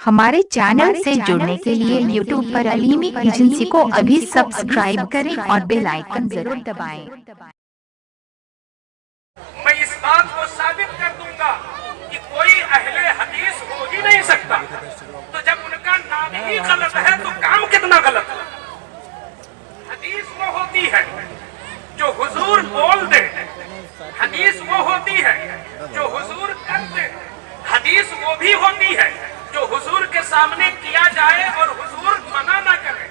हमारे चैनल से जुड़ने के लिए YouTube पर अलीमी एजेंसी को अभी सब्सक्राइब करें और बेल आइकन जरूर दबाएं। मैं इस बात को साबित कर दूंगा कि कोई अहले हदीस हो ही नहीं सकता। तो जब उनका नाम ही गलत है तो काम कितना गलत है। हदीस वो होती है जो हुजूर बोल दे, हदीस वो होती है जो हुजूर कर दे, हदीस वो भी होती है जो हुजूर के सामने किया जाए और हुजूर मना ना करे।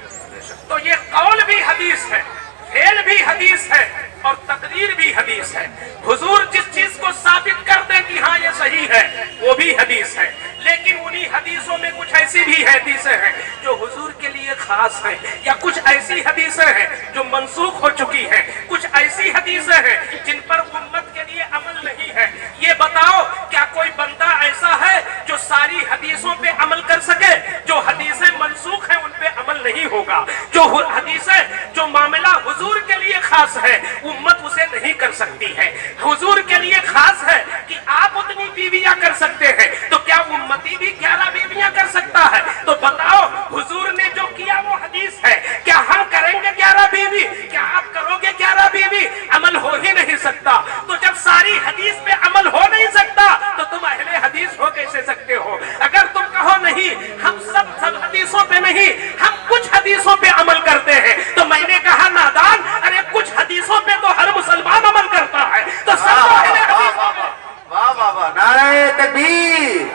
तो ये कौल भी हदीस है, फेल भी हदीस है और तकरीर भी हदीस है। हुजूर जिस चीज को साबित कर दे कि हाँ ये सही है वो भी हदीस है। लेकिन उन्हीं हदीसों में कुछ ऐसी भी हदीसें हैं जो हुजूर के लिए खास हैं, या कुछ ऐसी हदीसें हैं जो मनसूख हो चुकी हैं, कुछ ऐसी हदीसें हैं जिन पर उम्मत के लिए अमल नहीं है। ये बताओ क्या कोई बंदा ऐसा है जो सारी हदीसों पे अमल कर सके? जो हदीसें मनसूख हैं उन पे अमल नहीं होगा। जो हदीसें जो मामला हुजूर के लिए खास है उम्मत उसे नहीं कर सकती है। हुजूर के लिए खास है कि आप उतनी बीवियां कर सकते हैं, तो क्या उम्मती भी 11 बीवियां कर सकता है? तो बताओ हुजूर ने जो किया वो हदीस है, क्या हम करेंगे 11 बीवी? क्या आप करोगे 11 बीवी? अमल हो ही नहीं सकता। तो जब सारी हदीस पे अमल हो नहीं सकता तो तुम अहले हदीस हो कैसे सकते हो? अगर तुम कहो नहीं हम सब हदीसों पे नहीं, हम कुछ हदीसों पे अमल करते हैं, तो मैंने कहा नादान, अरे कुछ हदीसों पे तो हर मुसलमान अमल करता है, तो सब तो अहले हदीस हो गए। वाह वाह वाह, नारे तकबीर,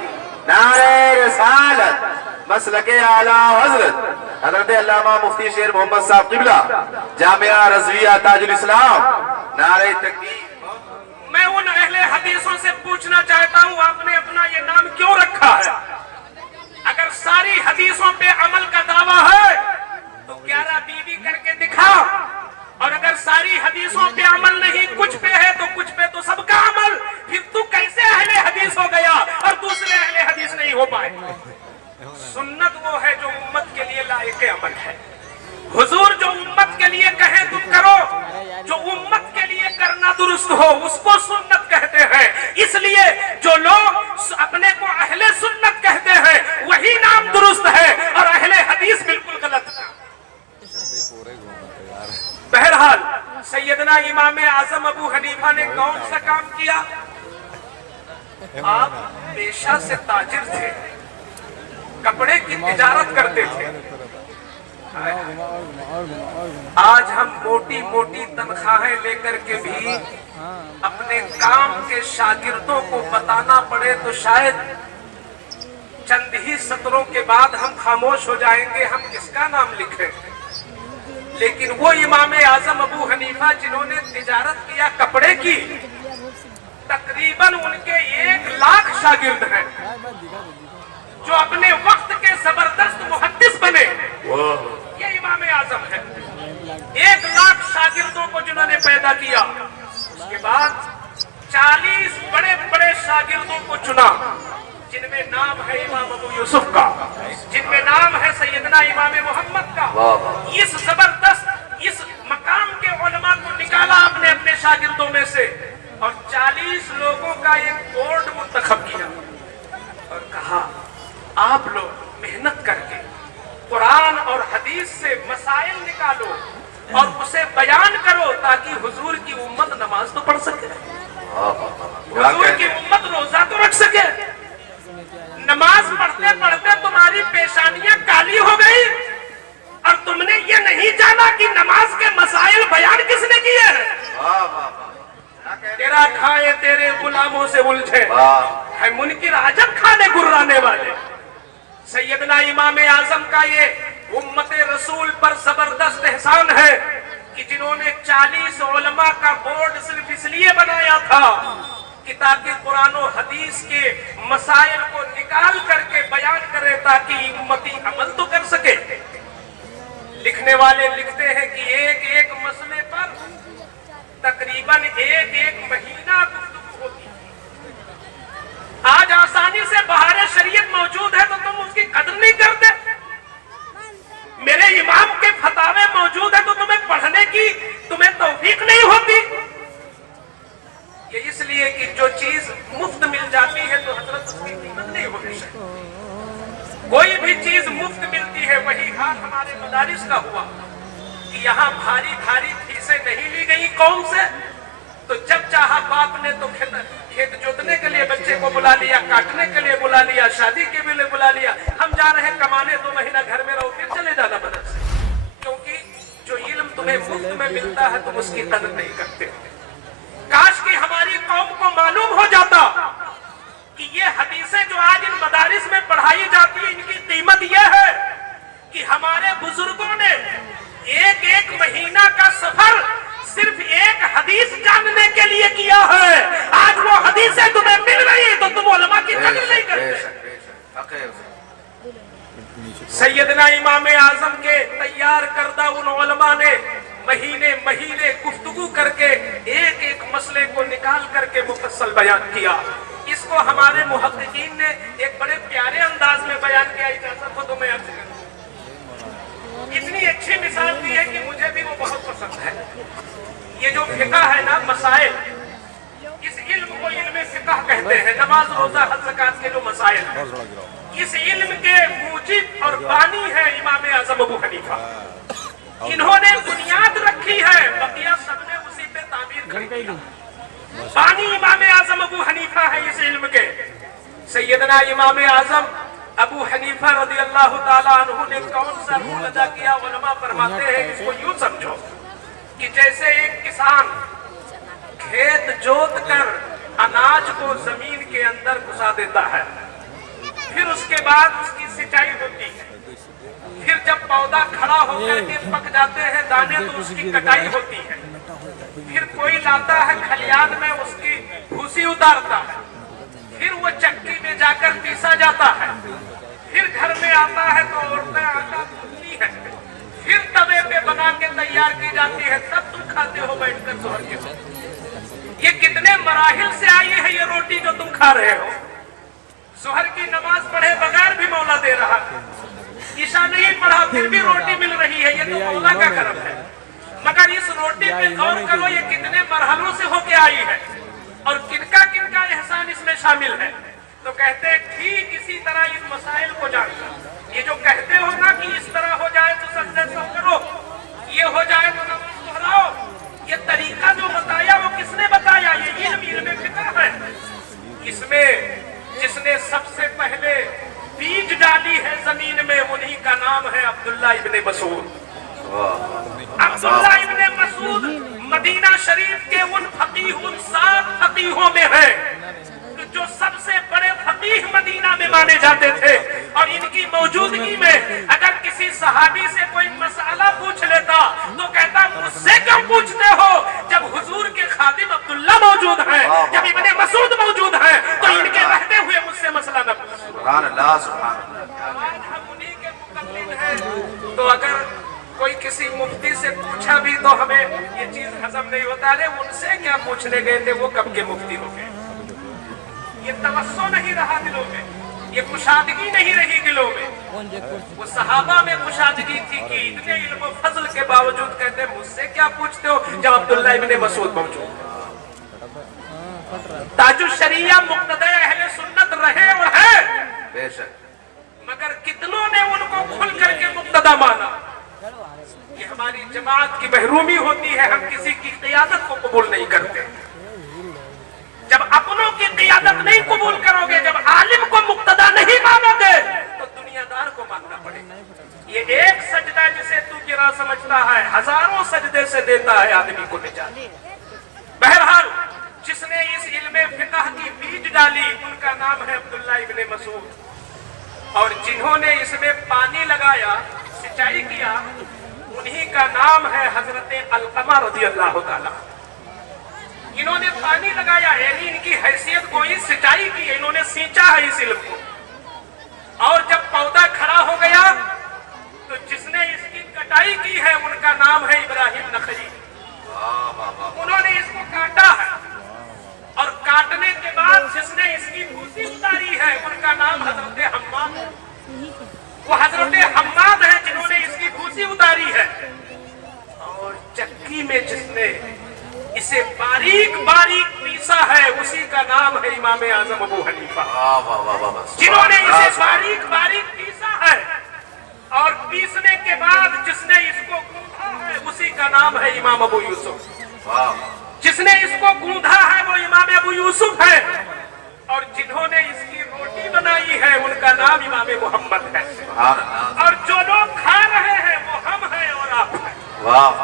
नारे रिसालत, मसलके आला हजरत हजरत अल्लामा मुफ्ती शेर मोहम्मद साहब किबला, जामिया रज़विया ताजुल इस्लाम, नारे तकबीर। मैं उन अहले हदीसों से पूछना चाहता हूँ, आपने अपना ये नाम क्यों रखा है? अगर सारी हदीसों पे अमल का दावा है तो 11 बीवी करके दिखा, और अगर सारी हदीसों पे अमल नहीं, कुछ पे है तो कुछ पे तो सबका अमल, फिर तू कैसे अहले हदीस हो गया और दूसरे अहले हदीस नहीं हो पाए? सुन्नत वो है जो उम्मत के लिए लायक अमल है। हुजूर जो उम्मत के लिए कहे तुम करो, जो उम्मत के लिए करना दुरुस्त हो उसको सुन्नत कहते हैं। इसलिए जो लोग अपने को अहले सुन्नत कहते हैं वही नाम दुरुस्त है और अहले हदीस बिल्कुल गलत है। बहरहाल सैयदना इमाम आजम अबू हनीफा ने कौन सा काम किया? आप पेशा से ताजिर थे, कपड़े की तिजारत करते थे। आज हम मोटी मोटी तनख्वाहें लेकर के भी अपने काम के शागिर्दों को बताना पड़े तो शायद चंद ही सत्रों के बाद हम खामोश हो जाएंगे, हम किसका नाम लिखें। लेकिन वो इमाम आजम अबू हनीफा जिन्होंने तिजारत किया कपड़े की, तकरीबन उनके 1 लाख शागिर्द हैं जो अपने वक्त के जबरदस्त मुहद्दिस बने। ये इमाम आजम है। 1 लाख शागिर्दों को जिन्होंने पैदा किया, उसके बाद 40 बड़े बड़े शागिर्दों को चुना जिनमें नाम है इमाम अबू यूसुफ का, जिनमें नाम है सैयदना इमाम मोहम्मद का। इस जबरदस्त इस मकाम के उलमा को निकाला आपने अपने शागिर्दों में से और 40 लोगों का एक बोर्ड मुंतखब किया और कहा आप लोग मेहनत करके कुरान और हदीस से मसाइल निकालो और उसे बयान करो ताकि हुजूर की उम्मत नमाज तो पढ़ सके, हुजूर की उम्मत रोजा तो रख सके। नमाज पढ़ते पढ़ते तुम्हारी पेशानियां काली हो गई और तुमने ये नहीं जाना कि नमाज के मसाइल बयान किसने किए हैं। तेरा खाए तेरे गुलामों से उलझे है मुनकिर आजब खाने गुर्राने वाले। सैयदना इमाम आजम का ये उम्मत रसूल पर जबरदस्त एहसान है कि जिन्होंने 40 उलमा का बोर्ड सिर्फ इसलिए बनाया था कि ताकि कुरान और हदीस के मसाइल को निकाल करके बयान करे ताकि उम्मती अमल तो कर सके। लिखने वाले लिखते हैं कि एक एक मसले पर तकरीबन एक महीना गुफ्तगू होती। आज आसानी से बहारे शरीयत मौजूद है तो तुम उसकी कदर नहीं करते। मेरे इमाम के फतावे मौजूद है तो तुम्हें पढ़ने की तुम्हें तौफीक नहीं होती। ये इसलिए कि जो चीज मुफ्त मिल जाती है तो हजरत उसकी कीमत नहीं होती। चीज मुफ्त मिलती है, वही हाल हमारे मदारिस का हुआ कि यहाँ भारी भारी फीसें नहीं ली गई कौम से, तो जब चाहा बाप ने तो खेत जोतने के लिए बच्चे को बुला लिया, काटने के लिए बुला लिया, शादी के लिए बुला लिया, हम जा रहे हैं कमाने, 2 महीना घर में रहो, फिर चले जाना मदरसे। क्योंकि जो इल्म तुम्हें मुफ्त में मिलता है तुम उसकी कदर नहीं करते। काश कि हमारी कौम को मालूम हो जाता कि ये हदीसें जो आज इन मदारिस में पढ़ाई जाती है, इनकी कीमत ये है कि हमारे बुजुर्गों ने एक एक महीना का सफर सिर्फ एक हदीस जानने के लिए किया है। आज वो हदीसें तुम्हें मिल रही है तो तुम उलमा की कदर नहीं करते। सैयदना इमाम आजम के तैयार करदा उन उलमा ने महीने महीने गुफ्तगू करके एक एक मसले को निकाल करके मुफस्सल बयान किया। इसको हमारे मुहक्किकीन ने एक बड़े प्यारे अंदाज में बयान किया। इजाजत हो तो मैं अर्ज करूं, इतनी अच्छी मिसाल दी है कि मुझे भी वो बहुत पसंद है। ये जो फिक़ह है ना, मसाइल, इस इल्म को इल्म फिक़ह कहते हैं। नमाज, रोजा, हज, ज़कात के जो मसाइल हैं, इस इल्म के मूजिब और बानी है इमाम आज़म अबू हनीफा। इन्होंने बुनियाद रखी है, बकिया सबने उसी पे तामीर की। बानी इमाम आज़म अबू हनीफा है इस इल्म के। सैयदना इमाम आज़म अबू हनीफा रज़ियल्लाहु ताला अन्हु ने कौन सा रोल अदा किया, उलमा फरमाते हैं इसको यूं समझो कि जैसे एक किसान खेत जोत कर अनाज को जमीन के अंदर घुसा देता है, फिर उसके बाद उसकी सिंचाई होती है, फिर जब पौधा खड़ा होकर के पक जाते हैं दाने तो उसकी कटाई होती है, फिर कोई लाता है खलियान में उसकी भूसी उतारता है, फिर वो चक्की में जाकर पीसा जाता है, फिर घर में आता है तो औरतें आटा गूंथती है, फिर तवे पे बना के तैयार की जाती है, तब तुम खाते हो बैठकर जोहर के वक्त। ये कितने मराहिल से आई है ये रोटी जो तुम खा रहे हो। जोहर की नमाज पढ़े बगैर भी मौला दे रहा है, ईशा नहीं पढ़ा फिर भी रोटी मिल रही है, ये तो मौला का करम है। मगर इस रोटी पे गौर करो, ये कितने मरहलों से होके आई है और किनका किनका एहसान इसमें शामिल है। तो कहते हैं ठीक इसी तरह इन मसाइल को जानकर, ये जो कहते हो ना कि इस तरह हो जाए तो सजदे सो करो, ये हो जाए तो नमाज दोहराओ, ये तरीका जो बताया वो किसने बताया? ये इल्म फिक़ह है। इसमें जिसने सबसे पहले बीज डाली है जमीन में उन्हीं का नाम है अब्दुल्ला इब्ने मसूद। अब्दुल्ला इब्ने मसूद मदीना शरीफ के उन फकीह, उन 7 फकीहों में है जो सबसे बड़े फकीह मदीना में माने जाते थे। और इनकी मौजूदगी में अगर किसी सहाबी से कोई मसला पूछ लेता तो कहता मुझसे क्यों पूछते हो, जब हुजूर के खादिम अब्दुल्ला मौजूद हैं, जब इब्ने मसूद मौजूद हैं, तो इनके रहते हुए मुझसे मसला न पूछो। सुभान अल्लाह, सुभान अल्लाह। आज हम उन्हीं के मुकल्लिद हैं, तो अगर कोई किसी मुफ्ती से पूछा भी तो हमें ये चीज हजम नहीं होता। अरे उनसे क्या पूछने गए थे, वो कब के मुफ्ती हो गए। ये तवस्सो नहीं रहा दिलों में, ये कुशादगी नहीं रही दिलों में। वो सहाबा में कुशादगी थी कि इतने इल्म फजल के बावजूद कहते मुझसे क्या पूछते हो, जब अब्दुल्ला इब्ने मसूद मौजूद। ताजुश शरिया मुक्तदा अहले सुन्नत रहे और है बेशक, मगर कितनों ने उनको खुल करके मुक्तदा माना। ये हमारी जमात की महरूमी होती है, हम किसी की क़ियादत को कबूल नहीं करते। जब अपनों की क़ियादत नहीं कबूल करोगे, जब आलिम को मुक्तदा नहीं मानोगे तो दुनियादार को मानना पड़ेगा। ये एक सजदा जिसे तू गिरा समझता है, हजारों सजदे से देता है आदमी को निजात। बहरहाल जिसने इस इल्म फिक़ह की बीज डाली उनका नाम है अब्दुल्ला इब्ने मसूद। और जिन्होंने इसमें पानी लगाया, सिंचाई किया, उन्हीं का नाम है हजरत अलक़मा रज़ियल्लाहु ताला। इन्होंने पानी लगाया, यानी इनकी हैसियत कोई सिंचाई की, इन्होंने सींचा है इस इल्म को। और जब पौधा खड़ा हो गया तो जिसने इसकी कटाई की है उनका नाम है इब्राहिम नखई। उन्होंने इसको काटा है और काटने के बाद जिसने इसकी भूसी उतारी है उनका नाम हजरत हम्माद है। वो हजरत हम्माद है जिन्होंने इसकी भूसी उतारी है। और चक्की में जिसने इसे बारीक बारीक पीसा है उसी का नाम है इमाम आज़म अबू हनीफा। जिन्होंने इसे बारीक बारीक पीसा है अबू यूसुफ। जिसने इसको गूंधा है वो इमाम अबू यूसुफ है, और जिन्होंने इसकी रोटी बनाई है उनका नाम इमाम मोहम्मद है। और जो लोग खा रहे हैं वो हम हैं और आप हैं।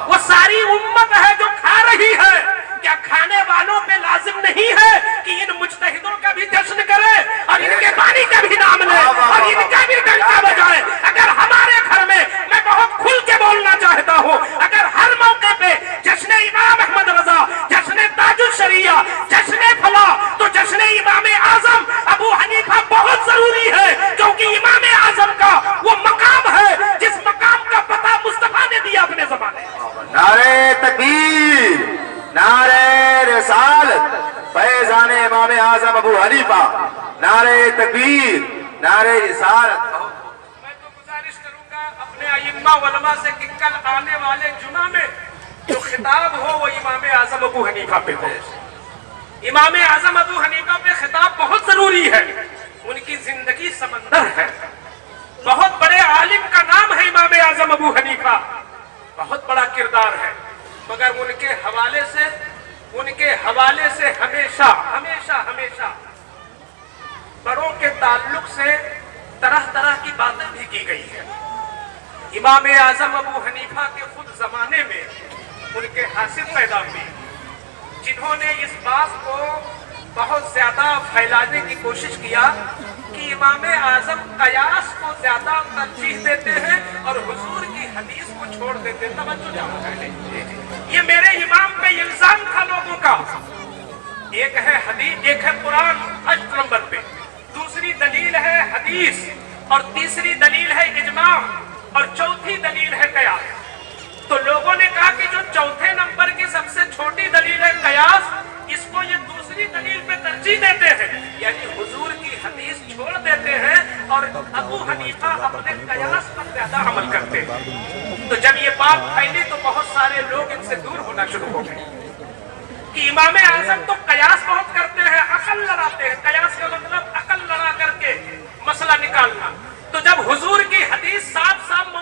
वो सारी उम्मत है जो खा रही है। क्या खाने वालों पे लाजिम नहीं है कि इन मुज्तहिदों का भी जश्न करे और इनके पानी का भी नाम ले और इनका भी डंका बजाए? अगर हमारे घर में, मैं बहुत खुल के बोलना चाहता हूँ, अगर हर मौके पे जश्न इमाम अहमद रजा, जश्न ताजुल शरिया, जश्न फला, तो जश्न इमाम आजम अबू हनीफा बहुत जरूरी है, क्योंकि इमाम आजम का वो मकाम है जिस मकाम का पता मुस्तफा ने दिया अपने जमाने। नारे तकबीर, नारे रिसालत, फैज़ान इमाम आजम अबू हनीफा, नारे तकबीर, नारे रिसालत। मैं तो गुजारिश करूंगा अपने अइम्मा उलमा से कि कल आने वाले जुमा में जो खिताब हो वो इमाम आजम अबू हनीफा पे हो। इमाम आजम अबू हनीफा पे खिताब बहुत जरूरी है। उनकी जिंदगी समंदर है। बहुत बड़े आलिम का नाम है इमाम आजम अबू हनीफा, बहुत बड़ा किरदार है, मगर उनके हवाले से हमेशा हमेशा हमेशा बड़ों के ताल्लुक से तरह तरह की बातें भी की गई है। इमाम आजम अबू हनीफा के खुद जमाने में उनके हासिल पैदा हुए, जिन्होंने इस बात को बहुत ज्यादा फैलाने की कोशिश किया कि इमाम आजम कयास को ज्यादा तरजीह देते हैं और हुजूर की हदीस को छोड़ देते हैं। तवज्जो जाओ पहले, ये मेरे इमाम पे इल्जाम था लोगों का। एक है हदीस, एक है कुरान फर्स्ट नंबर पे, दूसरी दलील है हदीस, और तीसरी दलील है इजमा, और चौथी दलील है कयास। तो लोगों ने कहा कि जो चौथे नंबर की सबसे छोटी दलील है कयास, इसको ये दूसरी दलील पे तरजीह देते हैं, यानी हुजूर की हदीस छोड़ देते हैं और अबू हनीफा अपने कयास पर ज्यादा अमल करते हैं। तो जब ये बात फैली तो बहुत सारे लोग इनसे दूर होना शुरू हो गए कि इमाम आजम तो कयास बहुत करते हैं, अकल लड़ाते हैं। कयास का मतलब अकल लड़ा करके मसला निकालना। तो जब हुजूर की हदीस साफ साफ